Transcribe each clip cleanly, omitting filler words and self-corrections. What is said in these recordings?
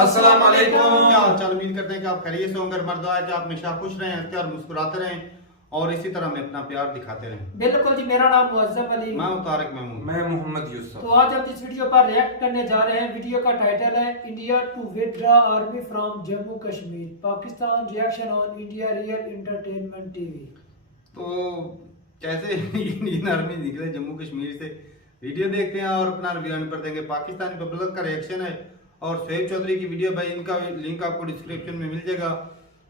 अस्सलाम वालेकुम। क्या हाल चाल, उम्मीद करते हैं कि आप खैरियत से होंगे। मर्द है कि आप हमेशा खुश रहें, हंसते और मुस्कुराते रहें और इसी तरह में अपना प्यार दिखाते रहें। बिल्कुल जी, मेरा नाम मुअज्जम अली। मैं हूं तारिक महमूद। मैं मोहम्मद यूसुफ। तो आज हम जिस वीडियो पर रिएक्ट करने जा रहे हैं, वीडियो का टाइटल है India to withdraw army from Jammu Kashmir, Pakistan reaction on India real entertainment TV. तो कैसे इंडियन आर्मी निकले जम्मू कश्मीर से, वीडियो देखते हैं और अपना रिव्यू पर देंगे। पाकिस्तानी पब्लिक का रिएक्शन है और शोएब चौधरी की वीडियो, भाई इनका लिंक आपको डिस्क्रिप्शन में मिल जाएगा।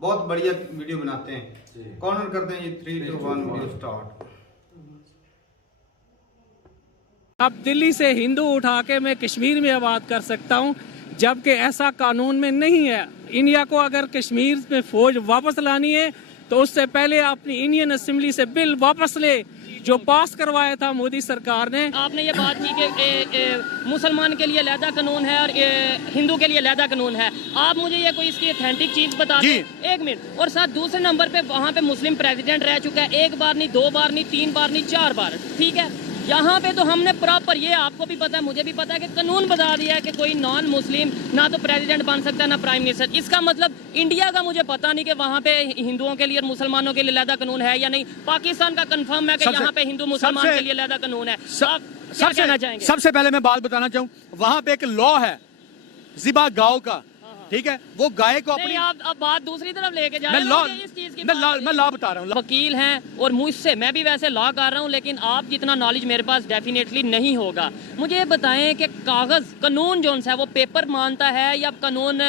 बहुत बढ़िया वीडियो बनाते हैं। कॉर्नर करते हैं ये 3, 2, 1 वीडियो स्टार्ट। अब दिल्ली से हिंदू उठा के मैं कश्मीर में आबाद कर सकता हूं, जबकि ऐसा कानून में नहीं है। इंडिया को अगर कश्मीर में फौज वापस लानी है तो उससे पहले अपनी इंडियन असेंबली से बिल वापस ले, जो पास करवाया था मोदी सरकार ने। आपने ये बात की कि मुसलमान के लिए अलहदा कानून है और हिंदू के लिए अलहदा कानून है। आप मुझे ये कोई इसकी ऑथेंटिक चीज बता दें। एक मिनट। और साथ दूसरे नंबर पे वहाँ पे मुस्लिम प्रेसिडेंट रह चुका है, 1 बार नहीं, 2 बार नहीं, 3 बार नहीं, 4 बार। ठीक है, यहाँ पे तो हमने प्रॉपर, ये आपको भी पता है, मुझे भी पता है कि कानून बता दिया है कि कोई नॉन मुस्लिम ना तो प्रेसिडेंट बन सकता है ना प्राइम मिनिस्टर। इसका मतलब इंडिया का मुझे पता नहीं कि वहाँ पे हिंदुओं के लिए और मुसलमानों के लिए अलहदा कानून है या नहीं। पाकिस्तान का कंफर्म है कि यहाँ पे हिंदू मुसलमान के लिए अलहदा कानून है। आप क्या कहना चाहेंगे? सबसे पहले मैं बात बताना चाहूँ, वहाँ पे एक लॉ है जिबा गांव का, ठीक है, वो गाय को अपनी, आप अब बात दूसरी तरफ लेके जा रहे मैं हैं। इस चीज की मैं लॉ बता रहा हूँ। वकील हैं और मुझसे, मैं भी वैसे लॉ कर रहा हूँ, लेकिन आप जितना नॉलेज मेरे पास डेफिनेटली नहीं होगा। मुझे ये बताएं कि कागज कानून जो है वो पेपर मानता है या कानून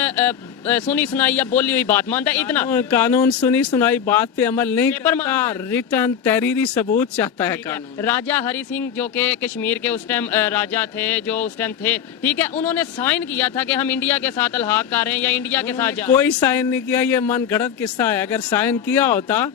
सुनी सुनाई या बोली हुई बात मानता है? इतना कानून सुनी सुनाई बात पे अमल नहीं करता, रिटर्न तहरीरी सबूत चाहता है कानून। राजा हरि सिंह जो कि कश्मीर के उस टाइम राजा थे, जो उस टाइम थे, ठीक है, उन्होंने साइन किया था कि हम इंडिया के साथ अलहाक कर रहे हैं या इंडिया के साथ कोई साइन नहीं किया, ये मन गढ़ंत किस्सा है। अगर साइन किया होता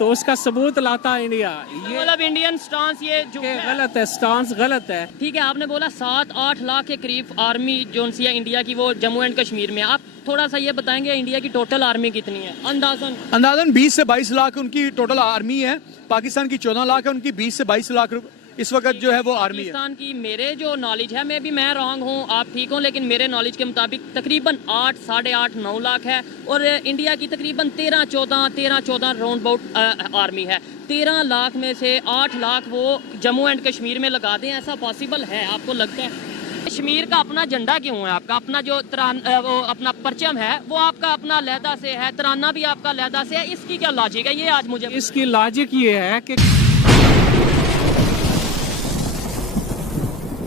तो उसका सबूत लाता इंडिया। ये मतलब इंडियन स्टांस ये जो गलत है, स्टांस गलत है। ठीक है, आपने बोला 7-8 लाख के करीब आर्मी जो सी है इंडिया की, वो जम्मू एंड कश्मीर में। आप थोड़ा सा ये बताएंगे इंडिया की टोटल आर्मी कितनी है अंदाजन 20 से 22 लाख उनकी टोटल आर्मी है। पाकिस्तान की 14 लाख है, उनकी 20 से 22 लाख इस वक्त जो है वो आर्मी है। पाकिस्तान की, मेरे जो नॉलेज है, मैं रॉन्ग हूँ, आप ठीक हो, लेकिन मेरे नॉलेज के मुताबिक तकरीबन 8, 8.5, 9 लाख है और इंडिया की तकरीबन 13-14 राउंड अबाउट आर्मी है। 13 लाख में से 8 लाख वो जम्मू एंड कश्मीर में लगा दें, ऐसा पॉसिबल है? आपको लगता है? कश्मीर का अपना झंडा क्यों है आपका? अपना जो वो अपना परचम है वो आपका अपना लहदा से है, तराना भी आपका लहदा से है। इसकी क्या लॉजिक है? ये आज मुझे इसकी लॉजिक ये है कि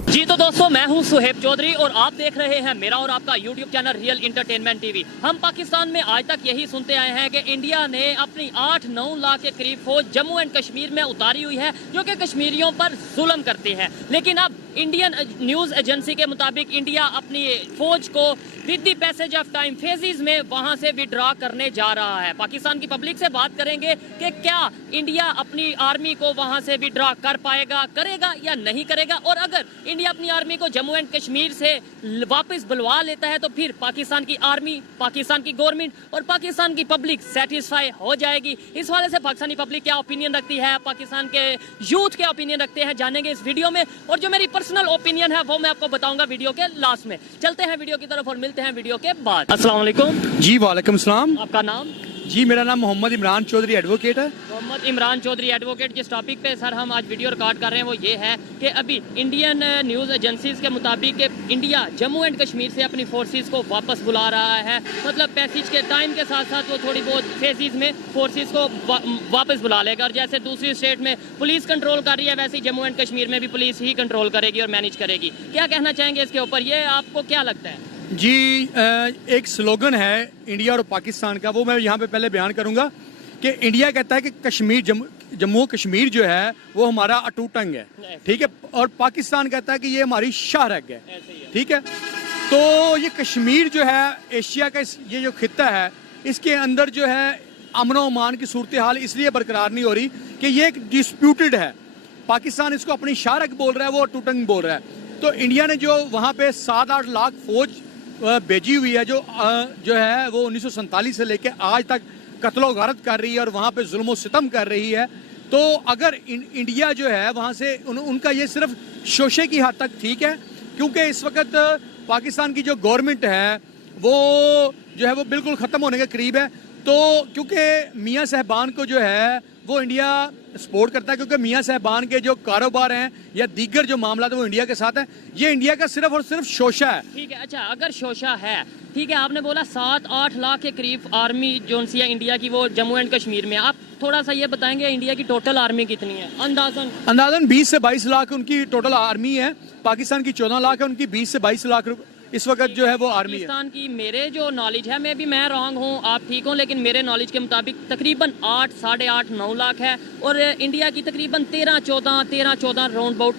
जी। तो दोस्तों, मैं हूं शोएब चौधरी और आप देख रहे हैं मेरा और आपका YouTube channel real entertainment TV. हम पाकिस्तान में आज तक यही सुनते आए हैं कि इंडिया ने अपनी 8-9 लाख के करीब फौज जम्मू एंड कश्मीर में उतारी हुई है, जो कि कश्मीरियों पर जुल्म करती है। लेकिन अब इंडियन न्यूज एजेंसी के मुताबिक इंडिया अपनी फौज को with the passage of time phases में वहां से विड्रॉ करने जा रहा है। पाकिस्तान की पब्लिक से बात करेंगे कि क्या इंडिया अपनी आर्मी को वहां से विड्रॉ कर पाएगा, करेगा या नहीं करेगा। और अगर इंडिया अपनी आर्मी को जम्मू एंड कश्मीर से वापस बुलवा लेता है तो फिर पाकिस्तान की आर्मी, पाकिस्तान की गवर्नमेंट और पाकिस्तान की पब्लिक सेटिस्फाई हो जाएगी। इस वाले से पाकिस्तानी पब्लिक क्या ओपिनियन रखती है, पाकिस्तान के यूथ क्या ओपिनियन रखते हैं, जानेंगे इस वीडियो में। और जो मेरी पर्सनल ओपिनियन है वो मैं आपको बताऊंगा वीडियो के लास्ट में। चलते हैं वीडियो की तरफ और मिलते हैं वीडियो के बाद। अस्सलाम वालेकुम जी। वालेकुम सलाम। आपका नाम? जी, मेरा नाम मोहम्मद इमरान चौधरी एडवोकेट है। मोहम्मद इमरान चौधरी एडवोकेट। जिस टॉपिक पे सर हम आज वीडियो रिकॉर्ड कर रहे हैं वो ये है कि अभी इंडियन न्यूज़ एजेंसीज के मुताबिक इंडिया जम्मू एंड कश्मीर से अपनी फोर्सेस को वापस बुला रहा है। मतलब पैसेज के टाइम के साथ साथ वो थोड़ी बहुत फेजेस में फोर्सेस को वापस बुला लेगा। और जैसे दूसरी स्टेट में पुलिस कंट्रोल कर रही है, वैसे ही जम्मू एंड कश्मीर में भी पुलिस ही कंट्रोल करेगी और मैनेज करेगी। क्या कहना चाहेंगे इसके ऊपर? ये आपको क्या लगता है? जी, एक स्लोगन है इंडिया और पाकिस्तान का, वो मैं यहाँ पे पहले बयान करूंगा कि इंडिया कहता है कि कश्मीर, जम्मू कश्मीर जो है वो हमारा अटूट अंग है, ठीक है, और पाकिस्तान कहता है कि ये हमारी शाहरग है, ठीक है। तो ये कश्मीर जो है एशिया का ये जो खित्ता है, इसके अंदर जो है अमन और अमान की सूरत हाल इसलिए बरकरार नहीं हो रही कि ये एक डिस्प्यूटेड है। पाकिस्तान इसको अपनी शाहरग बोल रहा है, वो अटूट अंग बोल रहा है। तो इंडिया ने जो वहाँ पे 7-8 लाख फौज भेजी हुई है, जो है वो 1947 से लेके आज तक कत्लो गारत कर रही है और वहाँ पे जुल्म सितम कर रही है। तो अगर इंडिया जो है वहाँ से उनका ये सिर्फ शोशे की हद तक ठीक है, क्योंकि इस वक्त पाकिस्तान की जो गवर्नमेंट है वो जो है वो बिल्कुल ख़त्म होने के करीब है। तो क्योंकि मियाँ साहबान को जो है वो इंडिया सपोर्ट करता है, क्योंकि मियाँ साहबान के जो कारोबार हैं या दीगर जो मामला है वो इंडिया के साथ है। ये इंडिया का सिर्फ और सिर्फ शोशा है। ठीक है, अच्छा अगर शोशा है, ठीक है, आपने बोला 7-8 लाख के करीब आर्मी जो सी है इंडिया की वो जम्मू एंड कश्मीर में। आप थोड़ा सा ये बताएंगे इंडिया की टोटल आर्मी कितनी है अंदाजन 20 से 22 लाख उनकी टोटल आर्मी है। पाकिस्तान की 14 लाख है, उनकी 20 से 22 लाख इस वक्त जो है वो आर्मी है। पाकिस्तान की मेरे जो नॉलेज है, मैं रॉन्ग हूँ, आप ठीक हो, लेकिन मेरे नॉलेज के मुताबिक तकरीबन 8, 8.5, 9 लाख है और इंडिया की तकरीबन 13-14 राउंड अबाउट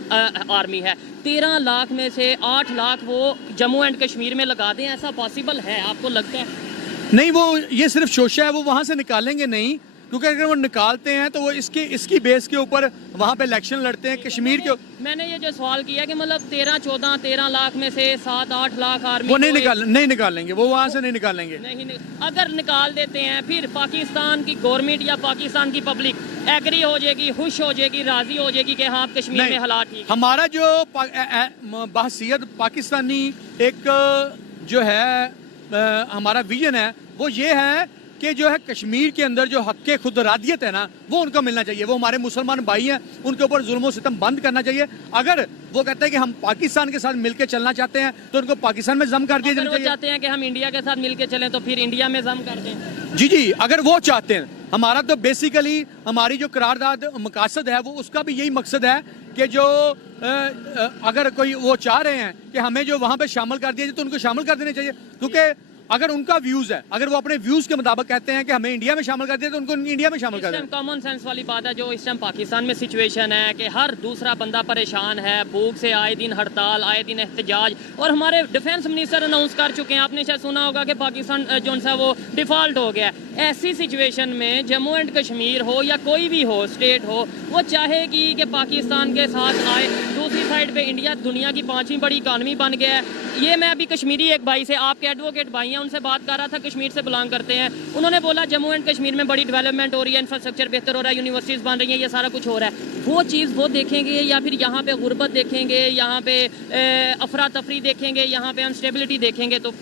आर्मी है। 13 लाख में से 8 लाख वो जम्मू एंड कश्मीर में लगा दें, ऐसा पॉसिबल है आपको लगता है? नहीं, वो ये सिर्फ शोशा है, वो वहाँ से निकालेंगे नहीं, क्योंकि अगर वो निकालते हैं तो वो इसकी बेस के ऊपर वहाँ पे इलेक्शन लड़ते हैं कश्मीर के। मैंने ये जो सवाल किया कि मतलब 13 लाख में से 7-8 लाख आर्मी वो नहीं निकालेंगे, वो वहाँ से नहीं निकालेंगे। नहीं, अगर निकाल देते हैं फिर पाकिस्तान की गवर्नमेंट या पाकिस्तान की पब्लिक एग्री हो जाएगी, खुश हो जाएगी, राजी हो जाएगी कि हाँ कश्मीर में हालात ठीक। हमारा जो बहसीयत पाकिस्तानी एक जो है हमारा विजन है वो ये है कि जो है कश्मीर के अंदर जो हक़ खुदरादियत है ना वो उनको मिलना चाहिए। वो हमारे मुसलमान भाई हैं, उनके ऊपर जुल्म सितम बंद करना चाहिए। अगर वो कहते हैं कि हम पाकिस्तान के साथ मिलकर चलना चाहते हैं तो उनको पाकिस्तान में जम कर दिया जाना चाहिए। चाहते हैं कि हम इंडिया के साथ मिलकर चलें तो फिर इंडिया में जम कर दें। जी, अगर वो चाहते हैं। हमारा तो बेसिकली हमारी जो करारदाद मकासद है वो उसका भी यही मकसद है कि जो अगर कोई वो चाह रहे हैं कि हमें जो वहाँ पे शामिल कर दिया जाए तो उनको शामिल कर देना चाहिए, क्योंकि अगर उनका व्यूज है, अगर वो अपने व्यूज के मुताबिक कहते हैं कि हमें इंडिया में शामिल कर दिया तो उनको इंडिया में शामिल कर दें। कॉमन सेंस वाली बात है जो इस टाइम पाकिस्तान में सिचुएशन है कि हर दूसरा बंदा परेशान है, भूख से आए दिन हड़ताल, आए दिन एहतजाज, और हमारे डिफेंस मिनिस्टर अनाउंस कर चुके हैं, आपने शायद सुना होगा कि पाकिस्तान जो सा वो डिफॉल्ट हो गया। ऐसी सिचुएशन में जम्मू एंड कश्मीर हो या कोई भी हो स्टेट हो, वो चाहेगी कि पाकिस्तान के साथ आए। दूसरी साइड पे इंडिया दुनिया की 5वीं बड़ी इकानमी बन गया है। ये मैं अभी कश्मीरी एक भाई से, आपके एडवोकेट भाई हैं, उनसे बात कर रहा था, कश्मीर से बिलोंग करते हैं। उन्होंने बोला जम्मू एंड कश्मीर में बड़ी डेवलपमेंट हो रही है, इंफ्रास्ट्रक्चर बेहतर हो रहा है, यूनिवर्सिटीज़ बन रही हैं, ये सारा कुछ हो रहा है। वो चीज़ वो देखेंगे या फिर यहाँ पे गुर्बत देखेंगे, यहाँ पे अफरा तफरी देखेंगे, यहाँ पे अनस्टेबिलिटी देखेंगे? तो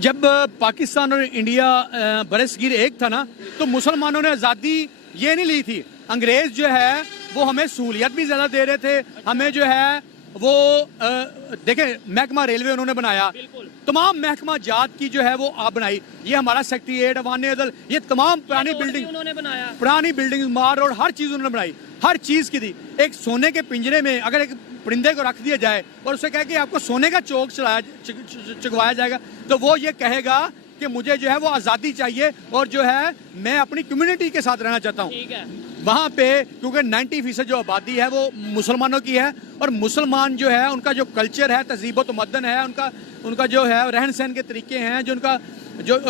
जब पाकिस्तान और इंडिया बरसगीर एक था ना, तो मुसलमानों ने आज़ादी ये नहीं ली थी। अंग्रेज़ जो है वो हमें सहूलियत भी ज़्यादा दे रहे थे, हमें जो है वो देखें महकमा रेलवे उन्होंने बनाया, तमाम महकमा जात की जो है वो आप बनाई, ये हमारा सेक्रेटेरिएट, अवान अदल, ये तमाम पुरानी बिल्डिंग उन्होंने बनाया, पुरानी बिल्डिंग, मार रोड, हर चीज़ उन्होंने बनाई, हर चीज़ की थी। एक सोने के पिंजरे में अगर एक परिंदे को रख दिया जाए और उसे कहे कि आपको सोने का चौक चुगवाया जाएगा तो वो ये कहेगा कि मुझे जो है वो आज़ादी चाहिए और जो है मैं अपनी कम्युनिटी के साथ रहना चाहता हूँ। वहाँ पे क्योंकि 90% जो आबादी है वो मुसलमानों की है, और मुसलमान जो है उनका जो कल्चर है, तहजीब तमद्दन है, उनका जो है रहन सहन के तरीके हैं, जो उनका जो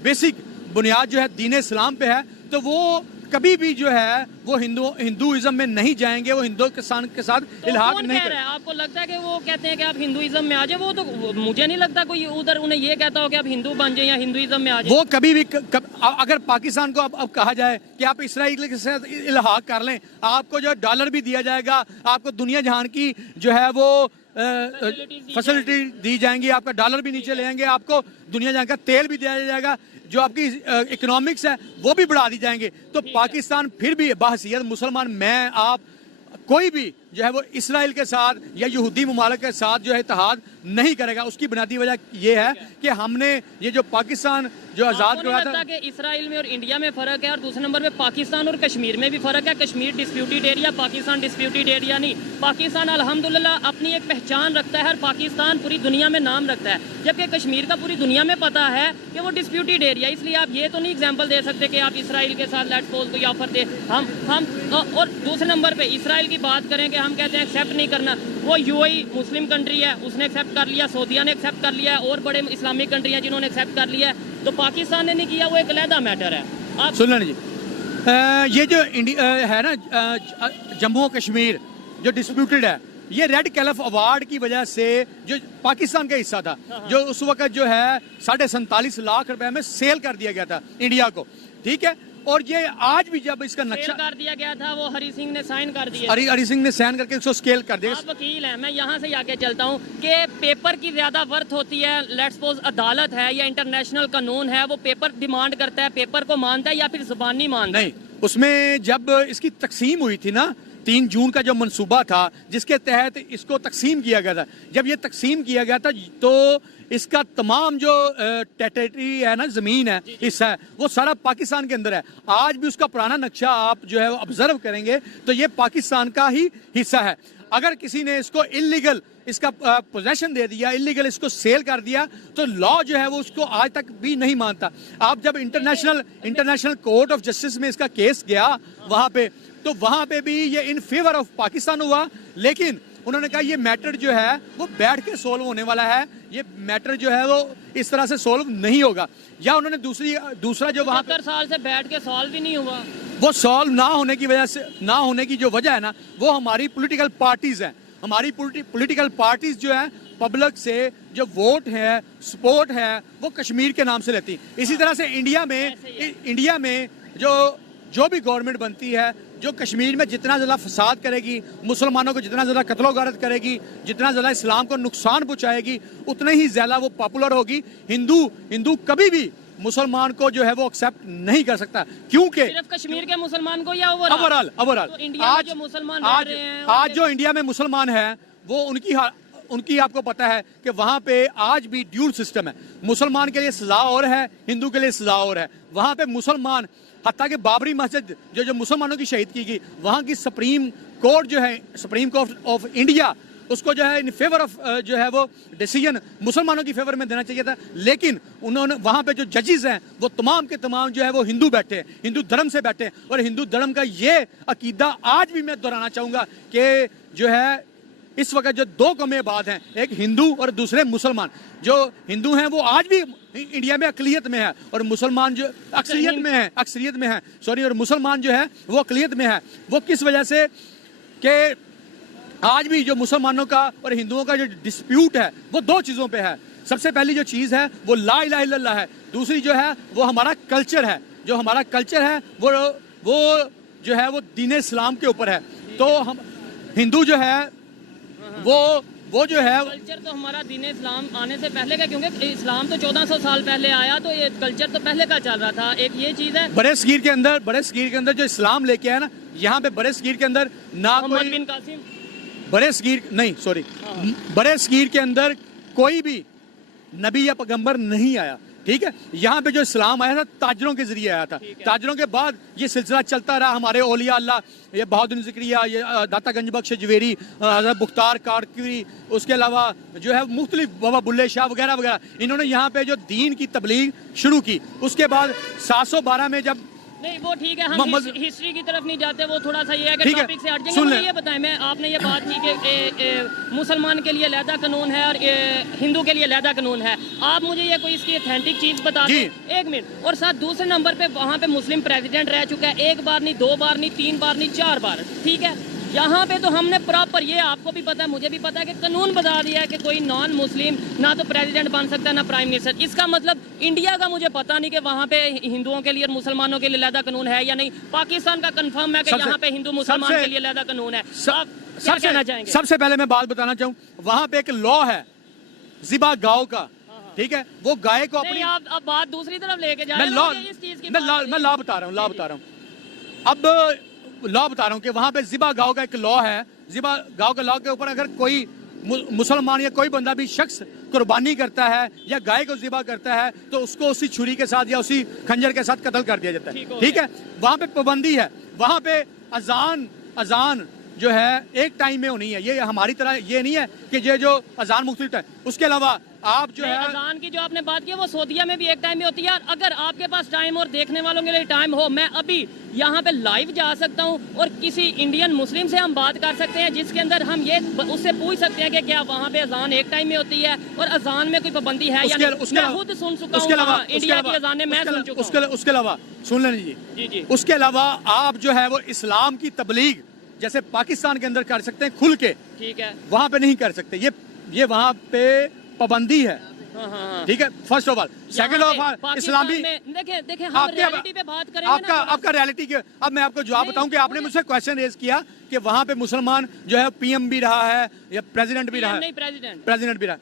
बेसिक बुनियाद जो है दीन इस्लाम पे है, तो वो कभी भी जो है वो हिंदुइज्म में नहीं जाएंगे, वो हिंदुस्तान के साथ इल्हाक नहीं करेंगे। आपको लगता है कि वो कहते हैं कि आप हिंदुइज्म में आ जाए? वो तो मुझे नहीं लगता कोई उधर उन्हें ये कहता हो कि आप हिंदू बन जाए या हिंदुइज्म में आ जाए। वो कभी भी अगर पाकिस्तान को अब कहा जाए कि आप इसराइल के साथ इल्हाक कर लें, आपको जो डॉलर भी दिया जाएगा, आपको दुनिया जहान की जो है वो फैसिलिटी दी जाएंगी, आपका डॉलर भी नीचे ले आएंगे, आपको दुनिया जहां का तेल भी दिया जाएगा, जो आपकी इकोनॉमिक्स है वो भी बढ़ा दी जाएंगे। तो पाकिस्तान फिर भी बहसीयत मुसलमान, मैं आप कोई भी जो है वो इसराइल के साथ या यहूदी ममालिक के साथ जो है इत्तेहाद नहीं करेगा। उसकी बुनियादी वजह ये है कि हमने ये जो पाकिस्तान जो आज़ाद करवाया था कि इसराइल में और इंडिया में फ़र्क है, और दूसरे नंबर पे पाकिस्तान और कश्मीर में भी फ़र्क है। Kashmir disputed area, Pakistan disputed area नहीं। पाकिस्तान अल्हम्दुलिल्लाह अपनी एक पहचान रखता है और पाकिस्तान पूरी दुनिया में नाम रखता है, जबकि कश्मीर का पूरी दुनिया में पता है कि वो डिस्प्यूटेड एरिया। इसलिए आप ये तो नहीं एग्जाम्पल दे सकते कि आप इसराइल के साथ लेट्स सपोज कोई ऑफर दे हम और दूसरे नंबर पर इसराइल की बात करें कि हम कहते हैं एक्सेप्ट नहीं करना, वो यूएई मुस्लिम कंट्री है, उसने एक्सेप्ट कर लिया, सऊदीया ने एक्सेप्ट कर लिया है, और बड़े इस्लामिक कंट्री हैं जिन्होंने एक्सेप्ट कर लिया है। तो पाकिस्तान ने नहीं किया, वो एक अलहदा मैटर है। आप सुन लें जी, ये जो इंडिया है ना जम्मू कश्मीर जो डिस्प्यूटेड है, ये रेड कैलिफ अवार्ड की वजह से जो पाकिस्तान का हिस्सा था, जो उस वक्त जो है 47.5 लाख रुपए में सेल कर दिया गया था इंडिया को, ठीक है। और ये आज भी जब इसका सेल नक्शा कर दिया गया था, वो हरी सिंह ने साइन कर दिया। हरी सिंह ने साइन करके उसको स्केल कर दिया। आप वकील हैं, मैं यहाँ से आगे चलता हूँ कि पेपर की ज्यादा वर्थ होती है। लेट्स सपोज अदालत है या इंटरनेशनल कानून है, वो पेपर डिमांड करता है, पेपर को मानता है या फिर जुबानी मानता है? नहीं, उसमें जब इसकी तकसीम हुई थी ना 3 जून का जो मंसूबा था जिसके तहत इसको तकसीम किया गया था, जब ये तकसीम किया गया था तो इसका तमाम जो टेरिटरी है ना, जमीन है, हिस्सा है, वो सारा पाकिस्तान के अंदर है। आज भी उसका पुराना नक्शा आप जो है ऑब्जर्व करेंगे तो ये पाकिस्तान का ही हिस्सा है। अगर किसी ने इसको इलीगल इसका पोजेशन दे दिया, इलीगल इसको सेल कर दिया, तो लॉ जो है वो उसको आज तक भी नहीं मानता। आप जब इंटरनेशनल कोर्ट ऑफ जस्टिस में इसका केस गया वहां पे, तो वहां पे भी ये इन फेवर ऑफ पाकिस्तान हुआ, लेकिन उन्होंने कहा ये मैटर जो है वो बैठ के सोल्व होने वाला है, ये मैटर जो है वो इस तरह से सोल्व नहीं होगा। या उन्होंने दूसरा जो वहां 70 साल से बैठ के सॉल्व भी नहीं हुआ। वो सॉल्व ना होने की वजह से, ना होने की जो वजह है ना, वो हमारी पॉलिटिकल पार्टीज हैं। हमारी पॉलिटिकल पार्टीज जो है पब्लिक से जो वोट है, सपोर्ट है, वो कश्मीर के नाम से लेती। इसी तरह से इंडिया में जो भी गवर्नमेंट बनती है, जो कश्मीर में जितना ज़्यादा फसाद करेगी, मुसलमानों को जितना ज़्यादा कत्लो गारत करेगी, जितना ज़्यादा इस्लाम को नुकसान पहुंचाएगी, उतने ही ज़्यादा वो पॉपुलर होगी। हिंदू कभी भी मुसलमान को जो है वो एक्सेप्ट नहीं कर सकता, क्योंकि सिर्फ कश्मीर के मुसलमान को या ओवरऑल तो इंडिया में जो मुसलमान रह रहे हैं, आज जो इंडिया में मुसलमान है वो उनकी आपको पता है कि वहां पे आज भी ड्यूल सिस्टम है। मुसलमान के लिए सजा और है, हिंदू के लिए सजा और है। वहां पे मुसलमान, हत्ता कि बाबरी मस्जिद जो मुसलमानों की शहीद की गई, वहां की सुप्रीम कोर्ट जो है, सुप्रीम कोर्ट ऑफ इंडिया, उसको जो है इन फेवर ऑफ जो है वो डिसीजन मुसलमानों की फेवर में देना चाहिए था, लेकिन उन्होंने वहां पे जो जजेस हैं वो तमाम के तमाम जो है वो हिंदू बैठे हैं, हिंदू धर्म से बैठे हैं। और हिंदू धर्म का ये अकीदा आज भी मैं दोहराना चाहूंगा कि जो है इस वक्त जो 2 कौमें हैं, एक हिंदू और दूसरे मुसलमान। जो हिंदू हैं वो आज भी इंडिया में अकलियत में है, और मुसलमान जो अक्सरियत में है और मुसलमान जो है वो अकलियत में है। वो किस वजह से कि आज भी जो मुसलमानों का और हिंदुओं का जो डिस्प्यूट है वो 2 चीज़ों पे है। सबसे पहली जो चीज़ है वो ला इलाहा इल्लल्लाह है, दूसरी जो है वो हमारा कल्चर है। जो हमारा कल्चर है वो जो है वो दीन इस्लाम के ऊपर है। तो हम हिंदू जो है वो जो है कल्चर तो हमारा दीन इस्लाम आने से पहले का, क्योंकि इस्लाम तो 1400 साल पहले आया, तो ये कल्चर तो पहले का चल रहा था। एक ये चीज है, बड़े सगीर के अंदर जो इस्लाम लेके आया ना, यहाँ पे बड़े सगीर के अंदर ना मोहम्मद बिन कासिम, बड़े सगीर के अंदर कोई भी नबी या पैगंबर नहीं आया, ठीक है। यहाँ पे जो इस्लाम आया था ताजरों के जरिए आया था। ताजरों के बाद ये सिलसिला चलता रहा। हमारे औलिया अल्लाह, ये बहादुर ज़िक्रिया, ये दाता गंज बख्श जवेरी, हज़रत मुख्तार कादरी, उसके अलावा जो है मुख्तलिफ बाबा बुल्ले शाह वगैरह वगैरह, इन्होंने यहाँ पे जो दीन की तबलीग शुरू की। उसके बाद 712 में जब नहीं वो ठीक है, हम हिस्ट्री की तरफ नहीं जाते, वो थोड़ा सा ये है कि टॉपिक से हट जाएंगे। मुझे ये बताएं, मैं आपने ये बात की कि मुसलमान के लिए अलहदा कानून है और हिंदू के लिए अलहदा कानून है। आप मुझे ये कोई इसकी ऑथेंटिक चीज बता दें, 1 मिनट। और साथ दूसरे नंबर पे वहाँ पे मुस्लिम प्रेसिडेंट रह चुका है, 1 बार नहीं, 2 बार नहीं, 3 बार नहीं, 4 बार, ठीक है। यहाँ पे तो हमने प्रॉपर, ये आपको भी पता है, मुझे भी पता है कि कानून बता दिया है कि कोई नॉन मुस्लिम ना तो प्रेसिडेंट बन सकता है ना प्राइम मिनिस्टर। इसका मतलब इंडिया का मुझे पता नहीं कि वहाँ पे हिंदुओं के लिए और मुसलमानों के लिए अलहदा कानून है या नहीं। पाकिस्तान का कंफर्म है कि यहाँ पे हिंदू मुसलमान के लिए अलहदा कानून है। आप क्या कहना चाहेंगे? सबसे पहले मैं बात बताना चाहूँ, वहाँ पे एक लॉ है ज़िबा गाँव का, ठीक है। वो गाय को अपनी, आप बात दूसरी तरफ लेके जा रहे हैं। इस चीज की मैं लॉ बता रहा हूँ। अब लॉ बता रहा हूँ कि वहाँ पे ज़िबा गाँव का एक लॉ है। ज़िबा गाँव के लॉ के ऊपर अगर कोई मुसलमान या कोई बंदा भी शख्स कुर्बानी करता है या गाय को ज़िबा करता है तो उसको उसी छुरी के साथ या उसी खंजर के साथ कत्ल कर दिया जाता है, ठीक है। वहाँ पे पाबंदी है, वहाँ पे अजान जो है एक टाइम में होनी है। ये हमारी तरह ये नहीं है कि ये जो अजान मुख्तलिफ है। उसके अलावा आप जो है अजान की जो आपने बात की वो सऊदीया में भी एक टाइम में होती है। अगर आपके पास टाइम और देखने वालों के लिए टाइम हो, मैं अभी यहाँ पे लाइव जा सकता हूँ और किसी इंडियन मुस्लिम से हम बात कर सकते हैं, जिसके अंदर हम ये उससे पूछ सकते हैं कि क्या वहाँ पे अजान एक टाइम में होती है और अजान में कोई पाबंदी है या नहीं। मैं खुद सुन चुका हूँ इंडिया की अजान मैं सुन चुका हूँ। उसके अलावा सुन लीजिए जी, उसके अलावा आप जो है वो इस्लाम की तबलीग जैसे पाकिस्तान के अंदर कर सकते हैं खुल के, ठीक है, वहाँ पे नहीं कर सकते। ये वहाँ पे पाबंदी है। ठीक है, first of all. Second of all, इस्लामी देखिए हम रियलिटी पे बात करेंगे आपका ना। आपका रियलिटी के, अब मैं आपको जवाब बताऊं कि आपने मुझसे क्वेश्चन रेज किया कि वहां पे मुसलमान जो है पीएम भी रहा है या प्रेसिडेंट भी रहा है, नहीं प्रेसिडेंट भी रहा है।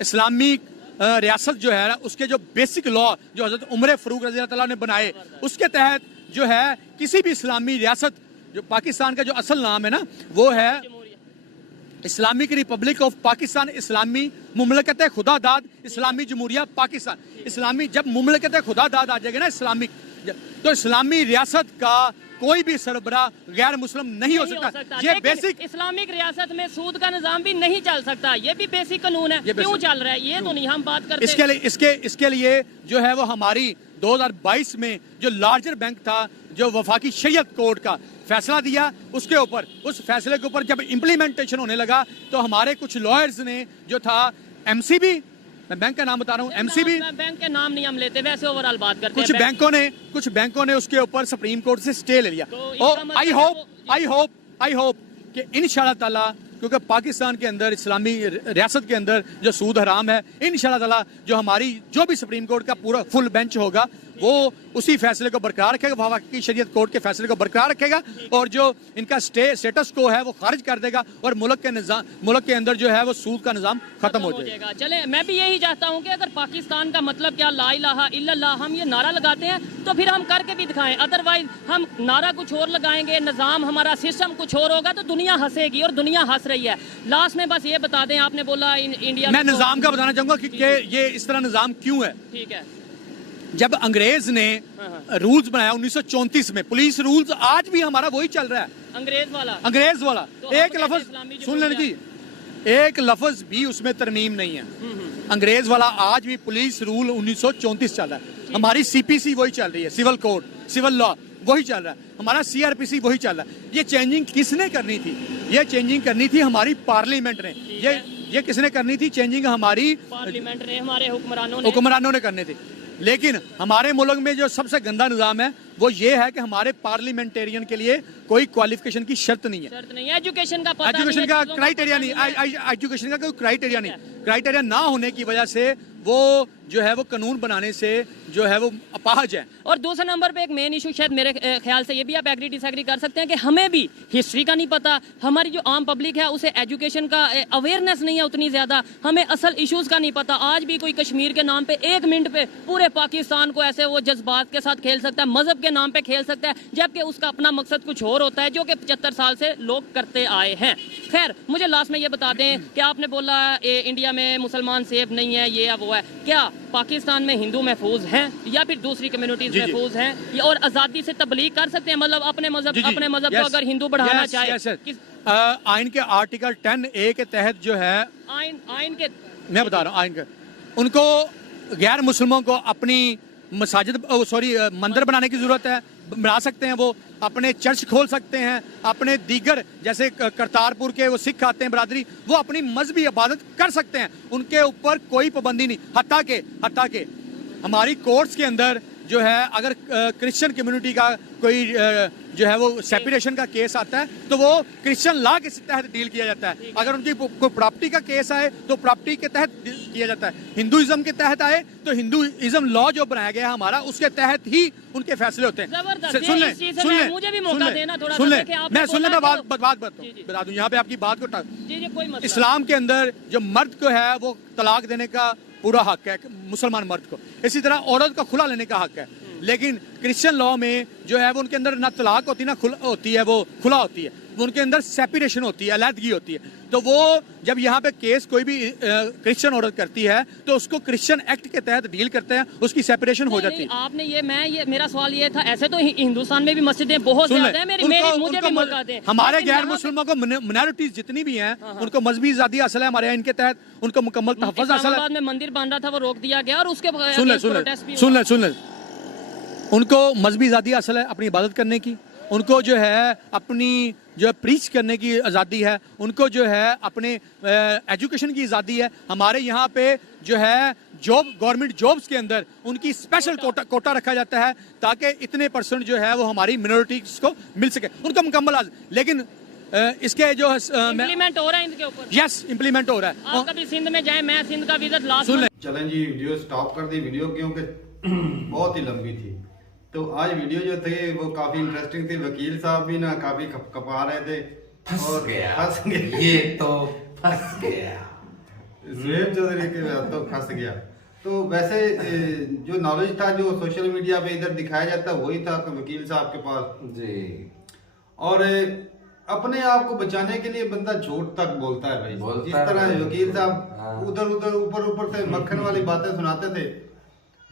इस्लामी रियासत जो है ना, उसके जो बेसिक लॉ जो हजरत उमर फारूक रज़ी अल्लाह ने बनाए, उसके तहत जो है किसी भी इस्लामी रियासत, जो पाकिस्तान का जो असल नाम है ना वो है इस्लामिक रिपब्लिक ऑफ पाकिस्तान, इस्लामी मुमलकत खुदादाद इस्लामी जमहूरिया पाकिस्तान। इस्लामी जब मुमलकत खुदादाद आ जाएगा ना इस्लामिक, तो इस्लामी रियासत का कोई भी सरबराह गैर मुस्लिम नहीं हो सकता। ये बेसिक इस्लामिक रियासत में सूद का निजाम भी नहीं चल सकता, ये भी बेसिक कानून है। क्यों चल रहा है ये तो नहीं हम बात करते। इसके लिए जो है वो हमारी 2022 में जो लार्जर बैंक था, जो वफाकी शरीयत कोर्ट का फैसला दिया, उसके ऊपर, उस फैसले के ऊपर जब इम्प्लीमेंटेशन होने लगा तो हमारे कुछ लॉयर्स ने जो था एमसीबी, मैं बैंक का नाम बता रहा हूँ, एमसीबी, बैंक के नाम नहीं हम लेते, वैसे ओवरऑल बात करते हैं। कुछ बैंकों ने उसके ऊपर सुप्रीम कोर्ट से स्टे ले लिया। और आई होप कि इंशाल्लाह ताला, क्योंकि पाकिस्तान के अंदर इस्लामी रियासत के अंदर जो सूद हराम है, इंशाल्लाह ताला जो हमारी जो भी सुप्रीम कोर्ट का पूरा फुल बेंच होगा वो उसी फैसले को बरकरार रखेगा, वफाकी शरीयत कोर्ट के फैसले को बरकरार रखेगा और जो इनका स्टेटस को है वो खारिज कर देगा और मुल्क के अंदर जो है वो सूद का निजाम खत्म हो जाएगा। चले, मैं भी यही चाहता हूँ कि अगर पाकिस्तान का मतलब क्या ला इलाहा इल्लल्लाह हम ये नारा लगाते हैं तो फिर हम करके भी दिखाएं, अदरवाइज हम नारा कुछ और लगाएंगे, निजाम हमारा सिस्टम कुछ और होगा तो दुनिया हंसेगी और दुनिया हंस रही है। लास्ट में बस ये बता दें, आपने बोला इंडिया मैं निजाम का बताना चाहूंगा कि ये इस तरह निजाम क्यों है। ठीक है, जब अंग्रेज ने रूल्स बनाया 1934 में, पुलिस रूल्स आज भी हमारा वही चल रहा है, अंग्रेज वाला तो एक लफ्ज सुन लेने की, एक लफ्ज भी उसमें तरमीम नहीं है। अंग्रेज वाला आज भी पुलिस रूल 1934 चल रहा है, हमारी सीपीसी वही चल रही है, सिविल कोड, सिविल लॉ वही चल रहा है, हमारा सीआरपीसी वही चल रहा है। ये चेंजिंग किसने करनी थी? ये चेंजिंग करनी थी हमारी पार्लियामेंट ने। ये किसने करनी थी? चेंजिंग हमारी पार्लियामेंट ने, हमारे हुक्मरानों ने करनी थी। लेकिन हमारे मुल्क में जो सबसे गंदा निजाम है वो ये है कि हमारे पार्लियामेंटेरियन के लिए कोई क्वालिफिकेशन की शर्त नहीं है, एजुकेशन का क्राइटेरिया नहीं, एजुकेशन का कोई क्राइटेरिया नहीं। क्राइटेरिया ना होने की वजह से वो जो है वो कानून बनाने से जो है वो अपाहज है। और दूसरे नंबर पे एक मेन इशू शायद मेरे ख्याल से ये भी आप एग्री डिसएग्री कर सकते हैं कि हमें भी हिस्ट्री का नहीं पता, हमारी जो आम पब्लिक है उसे एजुकेशन का अवेयरनेस नहीं है उतनी ज्यादा, हमें असल इश्यूज का नहीं पता। आज भी कोई कश्मीर के नाम पे 1 मिनट पे पूरे पाकिस्तान को ऐसे वो जज्बात के साथ खेल सकता है, मजहब के नाम पे खेल सकता है, जबकि उसका अपना मकसद कुछ और होता है जो कि 75 साल से लोग करते आए हैं। खैर, मुझे लास्ट में ये बता दें कि आपने बोला इंडिया में मुसलमान सेफ नहीं है, ये वो है, क्या पाकिस्तान में हिंदू महफूज हैं या फिर दूसरी कम्युनिटीज महफूज हैं और आजादी से तबलीग कर सकते हैं? मतलब अपने मजहब को अगर हिंदू बढ़ाना चाहे, आइन के आर्टिकल 10A के तहत जो है, आइन के मैं बता रहा हूँ, आइन के उनको गैर मुस्लिमों को अपनी मंदिर बनाने की जरूरत है, बना सकते हैं, वो अपने चर्च खोल सकते हैं, अपने दीगर जैसे करतारपुर के वो सिख आते हैं बरादरी, वो अपनी मजहबी इबादत कर सकते हैं, उनके ऊपर कोई पाबंदी नहीं। हत्ता के हमारी कोर्ट्स के अंदर जो है अगर क्रिश्चियन कम्युनिटी का कोई जो है वो सेपरेशन का केस आता है तो वो क्रिश्चियन लॉ के तहत डील किया जाता है। अगर उनकी कोई प्रॉपर्टी का केस आए तो प्रॉपर्टी के तहत किया जाता है। हिंदुइज्म के तहत आए तो हिंदुइज्म लॉ जो बनाया गया है हमारा, उसके तहत ही उनके फैसले होते हैं। सुन ले मैं बात बता दूं, यहाँ पे आपकी बात को, इस्लाम के अंदर जो मर्द को है वो तलाक देने का पूरा हक है, मुसलमान मर्द को, इसी तरह औरत का खुला लेने का हक है। लेकिन क्रिश्चियन लॉ में जो है वो उनके अंदर ना तलाक होती ना होती है, वो खुला होती है, वो उनके अंदर सेपरेशन होती है, अलहदगी होती है। तो वो जब यहाँ पे केस कोई भी क्रिश्चियन औरत करती है तो उसको क्रिश्चियन एक्ट के तहत डील करते हैं, उसकी सेपरेशन हो जाती है। आपने मेरा सवाल ये था, ऐसे तो हिंदुस्तान में भी मस्जिदें बहुत ज्यादा हैं, मुझे भी मौका दें। हमारे गैर मुस्लिमों को मिनॉरिटीज जितनी भी हैं उनको मजहबी आजादी हासिल है, हमारे यहाँ इनके तहत उनको मुकम्मल तहफ़्फ़ुज़ हासिल है। में मंदिर बन रहा था वो रोक दिया गया और उसके सुन ले उनको मजहबी आजादी हासिल है अपनी इबादत करने की, उनको जो है अपनी जो प्रीच करने की आज़ादी है, उनको जो है अपने एजुकेशन की आज़ादी है। हमारे यहाँ पे जो है गवर्नमेंट जॉब्स के अंदर उनकी स्पेशल कोटा रखा जाता है ताकि इतने % जो है वो हमारी मिनोरिटीज को मिल सके, उनको मुकम्मल। लेकिन इसके जो इम्प्लीमेंट हो रहा है इनके ऊपर। यस इम्प्लीमेंट हो रहा है। आप कभी सिंध में जाए, मैं सिंध का विजिट लास्ट सुन ले। चलें जी, वीडियो स्टॉप कर दी वीडियो क्योंकि बहुत ही लंबी थी। तो आज वीडियो जो थे वो काफी इंटरेस्टिंग थी। वकील साहब भी ना काफी कपा रहे थे। फंस गया ये तो फंस गया। सुहेब चौधरी के बाद तो फंस गया। तो वैसे जो नॉलेज था जो सोशल मीडिया पे इधर दिखाया जाता वही था वकील साहब के पास जी। और अपने आप को बचाने के लिए बंदा झूठ तक बोलता है भाई। बोलता जिस है तरह भाई। वकील साहब हाँ। उधर उधर ऊपर से मक्खन वाली बातें सुनाते थे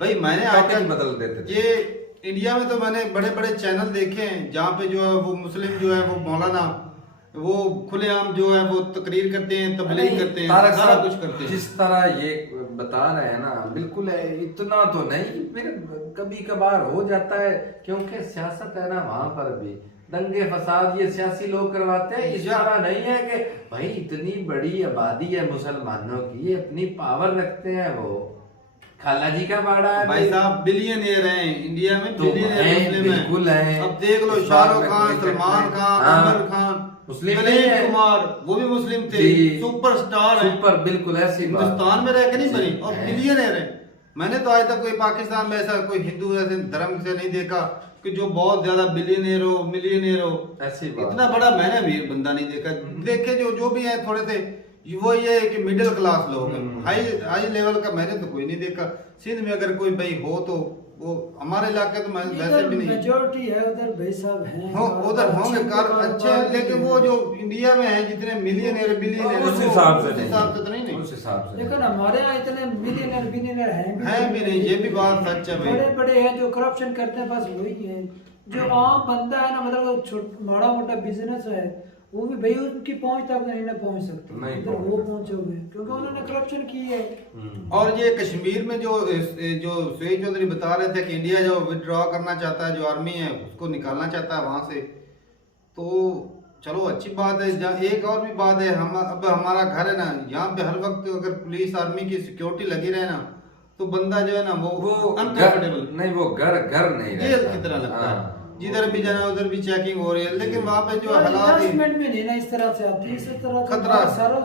भाई। मैंने आज टॉपिक तक बदल देते थे। ये इंडिया में तो मैंने बड़े बड़े चैनल देखे हैं जहाँ पे जो है वो मुस्लिम जो है वो मौलाना वो खुलेआम जो है वो तकरीर करते हैं, तबलीग करते हैं, तारक सारा साहब कुछ करते हैं। जिस तरह ये बता रहे हैं ना, बिल्कुल है, इतना तो नहीं, फिर कभी कभार हो जाता है क्योंकि सियासत है ना, वहां पर भी दंगे फसाद ये सियासी लोग करवाते हैं। इस तरह नहीं है कि भाई इतनी बड़ी आबादी है मुसलमानों की, ये अपनी पावर रखते हैं। वो खाला जी का बाड़ा है भाई साहब बिलियनियर हैं इंडिया में, तो बिलियनियर हैं, मुस्लिम बिल्कुल हैं। हैं। अब देख लो इस बात शाहरुख में खान, कोई सलमान शक नहीं। खान, हाँ। आमिर खान, मुस्लिम दिलीप नहीं है। कुमार वो भी मुस्लिम थे, जी। सुपरस्टार हैं। सुपर, बिल्कुल ऐसी बात। हिंदुस्तान में रह के नहीं बनी और हैं। बिलियनियर है। मैंने तो आज तक कोई पाकिस्तान में ऐसा कोई हिंदू ऐसे धर्म से नहीं देखा कि जो बहुत ज्यादा बिलियनियर हो, मिलियनियर हो। ऐसी बात। इतना बड़ा मैंने भी बंदा नहीं देखा। देखे जो भी है थोड़े से वो ये है कि मिडिल क्लास लोग हैं। हाई लेवल का मैंने तो कोई नहीं देखा। सिंध में अगर कोई भाई हो तो वो हमारे इलाके तो वैसे भी नहीं मेजोरिटी है उधर भाई साहब हैं। हो, उधर होंगे कार अच्छे हैं, लेकिन वो जो इंडिया में है जितने मिलियनियर बिलियनियर उस हिसाब से उस हिसाब से तो नहीं उस हिसाब से लेकिन हमारे यहाँ इतने मिलियनर बिलियनर हैं भी नहीं। ये भी बात सच है बड़े भाई। बड़े हैं जो करप्शन करते हैं, बस वही है। जो आम बंदा है ना, मतलब माड़ा मोटा बिजनेस है, वो भी भाई उनकी पहुंच तक नहीं ना पहुंच सकते। नहीं इधर वो पहुंचे हुए हैं क्योंकि उन्होंने करप्शन की है। और ये कश्मीर में जो सुहेब चौधरी बता रहे थे कि इंडिया जो विड्रॉ करना चाहता है, जो आर्मी है उसको निकालना चाहता है वहां से, तो चलो अच्छी बात है। एक और भी बात है, हम अब हमारा घर है ना, यहाँ पे हर वक्त अगर पुलिस आर्मी की सिक्योरिटी लगी रहे ना तो बंदा जो है ना वो अनकंफर्टेबल नहीं, वो घर नहीं जेल रहता। की तरह लगता हाँ। है। जिधर भी जाना उधर भी चेकिंग हो रही है, लेकिन वहाँ पे जो हालात इन्वेस्टमेंट में नहीं ना इस तरह से आती है, इस तरह से खतरा। सारा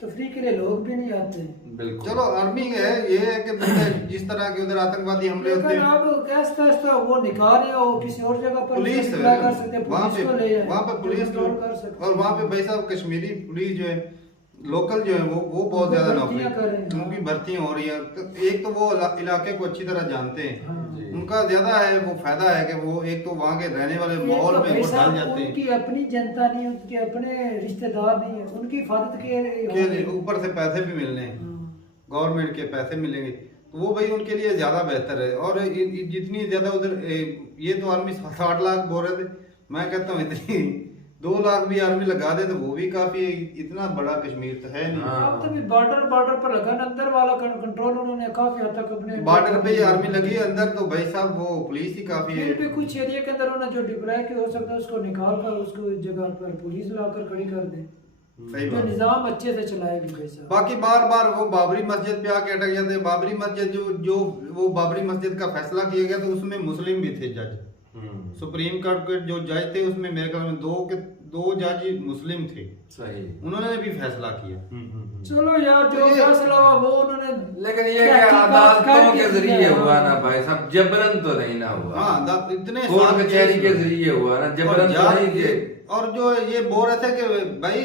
तफरी के लिए लोग भी नहीं आते। बिल्कुल। चलो आर्मी है, ये है कि बंदे जिस तरह के उधर आतंकवादी हमले होते लेकिन हैं, अब कैसे वो निकाल रहे हो किसी और जगह पर पुलिस निकाल कर सकते हैं, वहाँ पुलिस को ले जाए, वहाँ पे पुलिस कंट्रोल कर सकते और वहाँ पे भाई साहब कश्मीरी पुलिस जो है लोकल जो है वो बहुत उनको ज्यादा भर्तियां कर रहे हैं, नौकरी उनकी भर्तियां हो रही है। तो एक तो वो इलाके को अच्छी तरह जानते हैं, हाँ। जी। उनका ज्यादा है वो फायदा है कि वो एक तो वहाँ के रहने वाले माहौल में वो ढल जाते हैं उनकी अपनी जनता नहीं, उनके अपने रिश्तेदार नहीं है, उनकी हिफाजत के लिए ऊपर से पैसे भी मिलने हैं, गवर्नमेंट के पैसे मिलेंगे, तो वो भाई उनके लिए ज्यादा बेहतर है। और जितनी ज्यादा उधर ये तो आर्मी 60 लाख बोल रहे थे, मैं कहता हूँ इतनी 2 लाख भी आर्मी लगा दे तो वो भी काफी है। इतना बड़ा कश्मीर तो है नहीं। हाँ। अब तो भी बॉर्डर पर लगा ना, अंदर वाला कंट्रोल उन्होंने काफी हद तक अपने बॉर्डर पे ये आर्मी लगी है, अंदर तो भाई साहब वो पुलिस ही काफी है। फिर भी कुछ एरिया के अंदर उन्होंने जो डिप्लॉय हो सकता है उसको निकाल कर उसको इस जगह पर पुलिस लाकर खड़ी कर दे, सही जो बात। निजाम अच्छे से चलाएगी भाई साहब। बाकी बार बार वो बाबरी मस्जिद पे आके अटक जाते हैं। बाबरी मस्जिद जो वो बाबरी मस्जिद का फैसला किया गया तो उसमें मुस्लिम भी थे जज। सुप्रीम कोर्ट के जो जज थे उसमें मेरे ख्याल में 2 जज मुस्लिम थे, सही। उन्होंने भी फैसला किया। चलो यार जो तो ये- फैसला हुआ वो उन्होंने लेकिन ये क्या तहकीकात अदालतों करके के जरिए किया। हुआ ना भाई साहब, जबरन तो नहीं ना हुआ। हाँ इतने कोर्ट साल कचहरी के केस- जरिए हुआ ना, और जबरन तो नहीं के। और जो ये बोल रहे थे कि भाई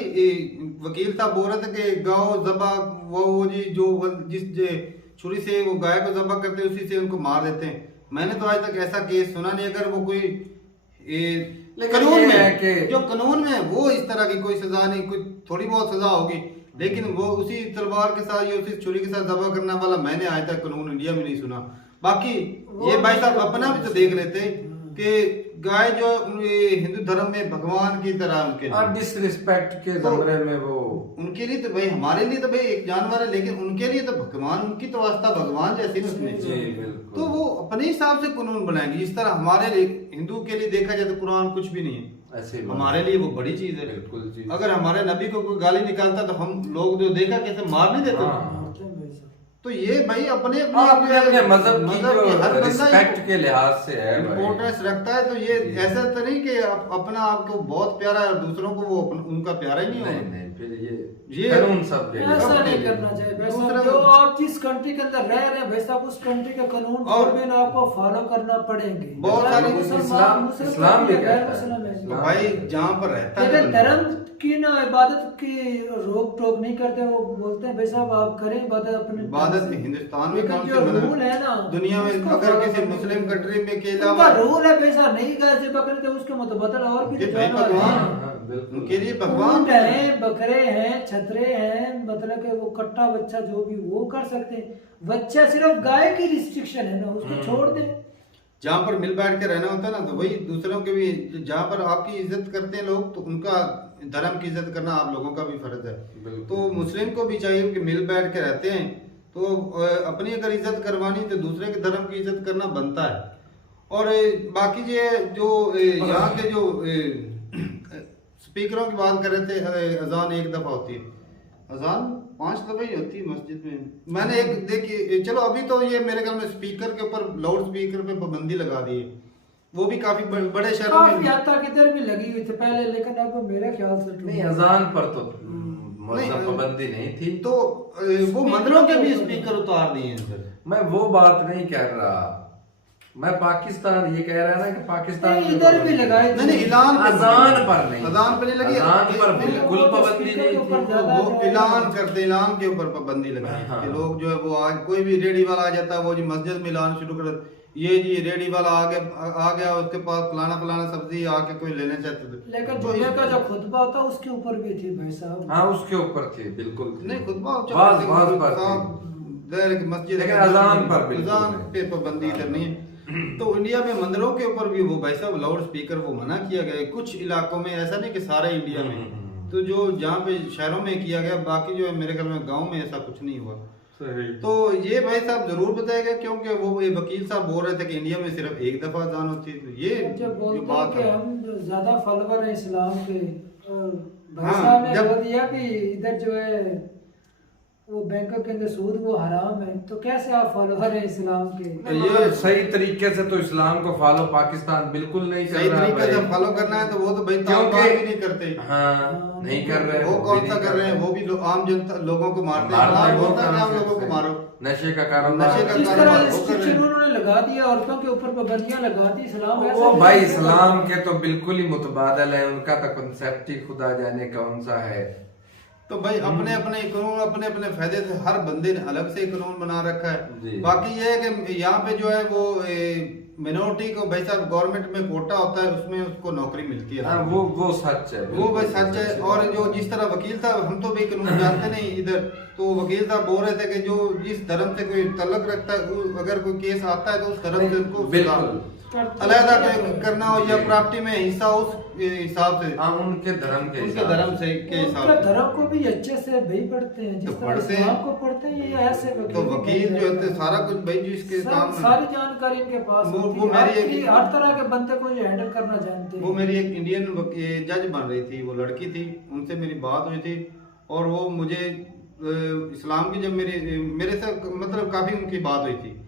वकील साहब बोल रहे थे कि गाँव जबा वो जी जो जिस छुरी से वो गाय को जबा करते हैं उसी से उनको मार देते हैं। मैंने तो आज तक ऐसा केस सुना नहीं। अगर वो कोई लेकिन कानून ये में है कि जो कानून में है वो इस तरह की कोई सजा नहीं, कोई थोड़ी बहुत सजा होगी, लेकिन वो उसी तलवार के साथ या उसी छुरी के साथ जबा करने वाला मैंने आज तक कानून इंडिया में नहीं सुना। बाकी ये भाई साहब अपना भी तो देख रहे थे कि गाय जो ये हिंदू धर्म में भगवान की तरह उनके और लिए डिसरिस्पेक्ट के तो- जमरे में वो उनके लिए तो भाई हमारे लिए तो भाई एक जानवर है, लेकिन उनके लिए तो भगवान, उनकी तो आस्था भगवान जैसी ना उसमें। जी बिल्कुल। तो वो अपने हिसाब से कानून बनाएंगे। इस तरह हमारे लिए हिंदू के लिए देखा जाए तो कुरान कुछ भी नहीं है, ऐसे बात। हमारे लिए वो बड़ी चीज है। बिल्कुल जी। अगर हमारे नबी को कोई गाली निकालता तो हम लोग जो देखा कैसे मार नहीं देते। हाँ। मारते हैं भाई साहब। तो ये भाई अपने अपने मजहब की जो हर बंदा रिस्पेक्ट के लिहाज से है भाई। इम्पोर्टेंस रखता है। तो ये ऐसा तो नहीं कि अपना आपको बहुत प्यारा है और दूसरों को वो उनका प्यारा ही नहीं नहीं होगा। नहीं, फिर ये ये कानून सब के लिए। ऐसा सब नहीं के करना चाहिए भाई साहब। दूसरा- जो आप जिस कंट्री के अंदर रह रहे हैं भाई साहब, उस कंट्री के कानून और में आपको फॉलो करना पड़ेंगे। बहुत चाहे सारी मुसलमान इस्लाम भी है, गैर कहता है। मुस्लिम है। तो भाई जहाँ पर रहता है लेकिन बंदा, धर्म की ना इबादत की रोक टोक नहीं करते। वो बोलते हैं भाई साहब आप करें इबादत अपने इबादत हिंदुस्तान में लेकिन कौन जो से मना- रूल है ना, दुनिया में उसको अगर follow किसी करना मुस्लिम चाहिए। कंट्री में के उनका अलावा रूल है भाई साहब, नहीं गाय से पकड़ते उसके मुतबदल और भी ये तो भाई जानवर भगवान हैं। हाँ, बिल्कुल। उनके लिए भगवान ऊंट हैं, बकरे हैं, छतरे हैं, मतलब कि वो कट्टा बच्चा जो भी वो कर सकते हैं। बच्चा सिर्फ गाय की रिस्ट्रिक्शन है ना, उसको छोड़ दे। जहाँ पर मिल बैठ के रहना होता है ना, तो वही दूसरों के भी जहाँ पर आपकी इज्जत करते हैं लोग, तो उनका धर्म की इज्जत करना आप लोगों का भी फर्ज है। बिल्कुल। तो मुस्लिम को भी चाहिए कि मिल बैठ के रहते हैं तो अपनी अगर इज्जत करवानी तो दूसरे के धर्म की इज्जत करना बनता है। और बाकी ये जो यहाँ के जो स्पीकरों की बात कर रहे थे, अजान एक दफा होती है, अजान 5 दफा ही होती है मस्जिद में। मैंने एक देखी, चलो अभी तो ये मेरे ख्याल में स्पीकर के ऊपर लाउड स्पीकर पे पाबंदी लगा दी है, वो भी काफी बड़े शहरों काफी में। हद तक इधर भी लगी हुई थी पहले, लेकिन अब मेरे ख्याल से नहीं, अजान पर तो नहीं, पाबंदी नहीं थी। तो वो मंदिरों के भी स्पीकर उतार दिए हैं सर। मैं वो बात नहीं कह रहा, मैं पाकिस्तान ये कह रहा है ना कि पाकिस्तान नहीं, इधर भी लगाए थे। नहीं ऐलान अजान पर नहीं, अजान पे नहीं लगी, अजान पर ये- बिल्कुल वो तो पाबंदी स्पीकर नहीं के ऊपर थी। ज्यादा वो जो है- ऐलान करते, ऐलान के ऊपर पाबंदी लगी है हाँ। कि लोग जो है वो आज कोई भी रेडी वाला आ जाता है, वो जी मस्जिद में ऐलान शुरू कर, ये जी रेडी वाला आ गया उसके पास फलाना सब्जी आके कोई लेने चाहते थे। लेकिन तो जुम्मे इस- का जो खुतबा होता उसके ऊपर भी थी भाई साहब। हाँ, उसके ऊपर थी, बिल्कुल थी। नहीं खुद बाज पर थी। मस्जिद लेकिन अजान पर बिल्कुल अजान नहीं। पे पाबंदी इधर नहीं है। तो इंडिया में मंदिरों के ऊपर भी वो भाई साहब लाउड स्पीकर वो मना किया गया है कुछ इलाकों में, ऐसा नहीं कि सारे इंडिया में। तो जो जहाँ पे शहरों में किया गया, बाकी जो है मेरे ख्याल में गाँव में ऐसा कुछ नहीं हुआ। तो ये भाई साहब जरूर बताएगा, क्योंकि वो ये वकील साहब बोल रहे थे कि इंडिया में सिर्फ एक दफा अजान होती है। तो ये जब जो बोलते हैं बात कि है, हम ज्यादा फॉलोवर हैं इस्लाम के, और भाई हाँ, साहब ने जब- बोल दिया कि इधर जो है वो बैंकों के अंदर सूद वो हराम है, तो कैसे आप फॉलोवर हैं इस्लाम के? ये सही तरीके से तो इस्लाम को फॉलो पाकिस्तान बिल्कुल नहीं कर सही रहा तरीके से भाई। फॉलो करना है तो वो तो भाई क्योंकि- तालिबान भी नहीं करते। हाँ, नहीं कर रहे, वो भी कौन नहीं सा कर रहे हैं, वो भी आम जनता लोगों को मारते हैं। मारते हैं, वो वो होता है कि काम आम लोगों करते को हैं। मारो। नशे का कारोबार, नशे का जिस तरह कारोबार वो कर रिस्ट्रिक्शन रहे हैं। उन्होंने लगा दिया, औरतों के ऊपर पाबंदियां लगा दी, इस्लाम ऐसा वो नहीं भाई करता। इस्लाम के तो बिल्कुल ही मुतबादल है, उनका तो कंसेप्ट ही खुदा जाने कौन सा है। तो भाई अपने अपने कानून अपने अपने फायदे से हर बंदे ने अलग से कानून बना रखा जी। है। बाकी ये है कि यहाँ पे जो है वो मिनोरिटी को भाई साहब गवर्नमेंट में कोटा होता है, उसमें उसको नौकरी मिलती है। हाँ, वो सच है, वो भाई बिल्कुल सच है। और जो जिस तरह वकील साहब, हम तो भी कानून जानते नहीं इधर, तो वकील साहब बोल रहे थे कि जो जिस धर्म से कोई तल्लक रखता है, अगर कोई केस आता है तो उस धर्म से उनको बिल्कुल अलहदा करना हो या प्रॉपर्टी में हिस्सा उस हिसाब से, हाँ, उनके धर्म के उनके हिसाब धर्म से। से के हिसाब उनका से। धर्म को भी अच्छे से भाई पढ़ते हैं, जिस तो तरह पढ़ते इस्लाम हैं। को पढ़ते हैं, ये ऐसे तो वकील जो होते हैं, सारा कुछ भाई जिसके काम में, सारी जानकारी इनके पास वो होती है। मेरी एक- हर तरह के बंदे को ये हैंडल करना जानते वो हैं। मेरी एक इंडियन जज बन रही थी, वो लड़की थी, उनसे मेरी बात हुई थी और वो मुझे इस्लाम की जब मेरे से मतलब काफी उनकी बात हुई थी,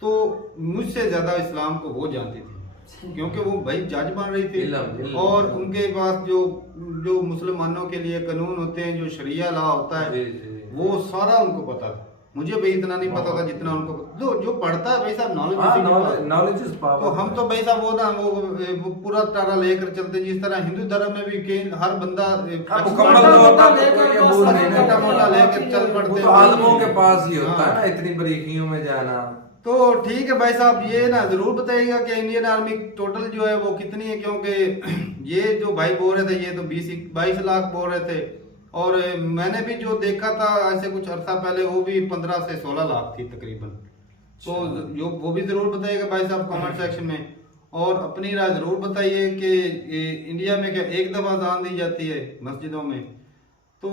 तो मुझसे ज्यादा इस्लाम को वो जानती थी, क्योंकि वो भाई जज बन रही थी। इल्म। और उनके पास जो मुसलमानों के लिए कानून होते हैं, जो शरिया लॉ होता है, जी, जी। वो सारा उनको पता था। मुझे भाई इतना नहीं पता था जितना उनको जो पढ़ता है भाई साहब, नॉलेज नॉलेज इज पावर। तो हम तो भाई साहब वो ना वो पूरा तारा लेकर चलते, जिस तरह हिंदू धर्म में भी हर बंदा मुकम्मल तौर पर तो कोई अबूर नहीं ना मोटा मोटा लेकर चल वो पड़ते तो आलमों के पास ही होता हाँ। है ना, इतनी बारीकियों में जाना। तो ठीक है भाई साहब, ये ना जरूर बताइएगा कि इंडियन आर्मी टोटल जो है वो कितनी है, क्योंकि ये जो भाई बोल रहे थे ये तो 22 लाख बोल रहे थे, और मैंने भी जो देखा था ऐसे कुछ अर्सा पहले, वो भी 15 से 16 लाख थी तकरीबन। तो जो वो भी जरूर बताइएगा भाई साहब कमेंट सेक्शन में, और अपनी राय जरूर बताइए कि इंडिया में क्या एक दफा अजान दी जाती है मस्जिदों में? तो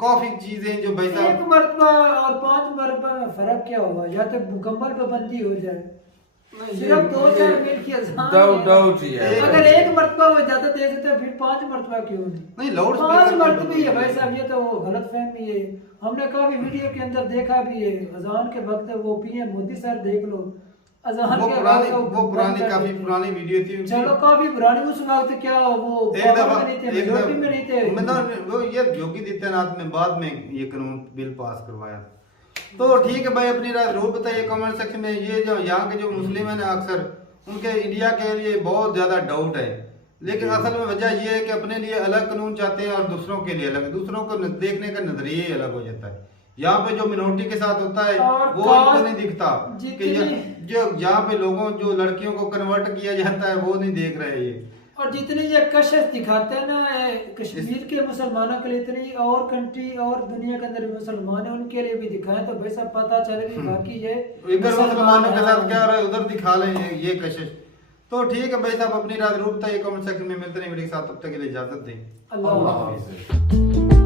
काफी चीजें जो भाई साहब, 1 मरतबा और 5 मरतबा में फर्क क्या हुआ? या तो मुकम्मल पाबंदी हो जाए, सिर्फ 2-4 मिनट की अजान डाउट ही है। अगर एक मरतबा हो जाता तेज तो फिर 5 मरतबा क्यों नहीं, लाउड 5 मरतबे ही है भाई साहब, ये तो गलत फहमी है। हमने काफी वीडियो के अंदर देखा भी है, अजान के वक्त वो पीएम मोदी सर देख लो अजान वो के पुरानी वक्त वो पुरानी काफी पुरानी वीडियो थी उनकी। चलो काफी पुरानी, उस वक्त क्या वो एक दफा पावर में नहीं थे, मेजॉरिटी में नहीं थे। मतलब वो ये योगी आदित्यनाथ ने बाद में ये कानून बिल पास करवाया। तो ठीक है भाई, अपनी राय जरूर बताइए कमेंट सेक्शन में। ये जो यहाँ के जो मुस्लिम है ना, अक्सर उनके इंडिया के लिए बहुत ज्यादा डाउट है, लेकिन असल में वजह ये है कि अपने लिए अलग कानून चाहते हैं और दूसरों के लिए अलग, दूसरों को देखने का नजरिया ही अलग हो जाता है। यहाँ पे जो मिनोरिटी के साथ होता है वो इनको नहीं दिखता कि जो यहाँ पे लोगों जो लड़कियों को कन्वर्ट किया जाता है वो नहीं देख रहे ये। और जितनी ये कशिश दिखाते हैं ना कश्मीर के मुसलमानों के लिए, इतनी और कंट्री और दुनिया के अंदर मुसलमान है उनके लिए भी दिखाएं तो भाई सब पता चले कि बाकी ये इधर मुसलमानों के साथ क्या हो रहा है उधर दिखा लें ये कशिश। तो ठीक है भाई साहब, अपनी राय जरूर बताइए कमेंट सेक्शन में। मिलते हैं वीडियो के साथ, तब तक के लिए इजाजत दें। अल्लाह हाफिज़।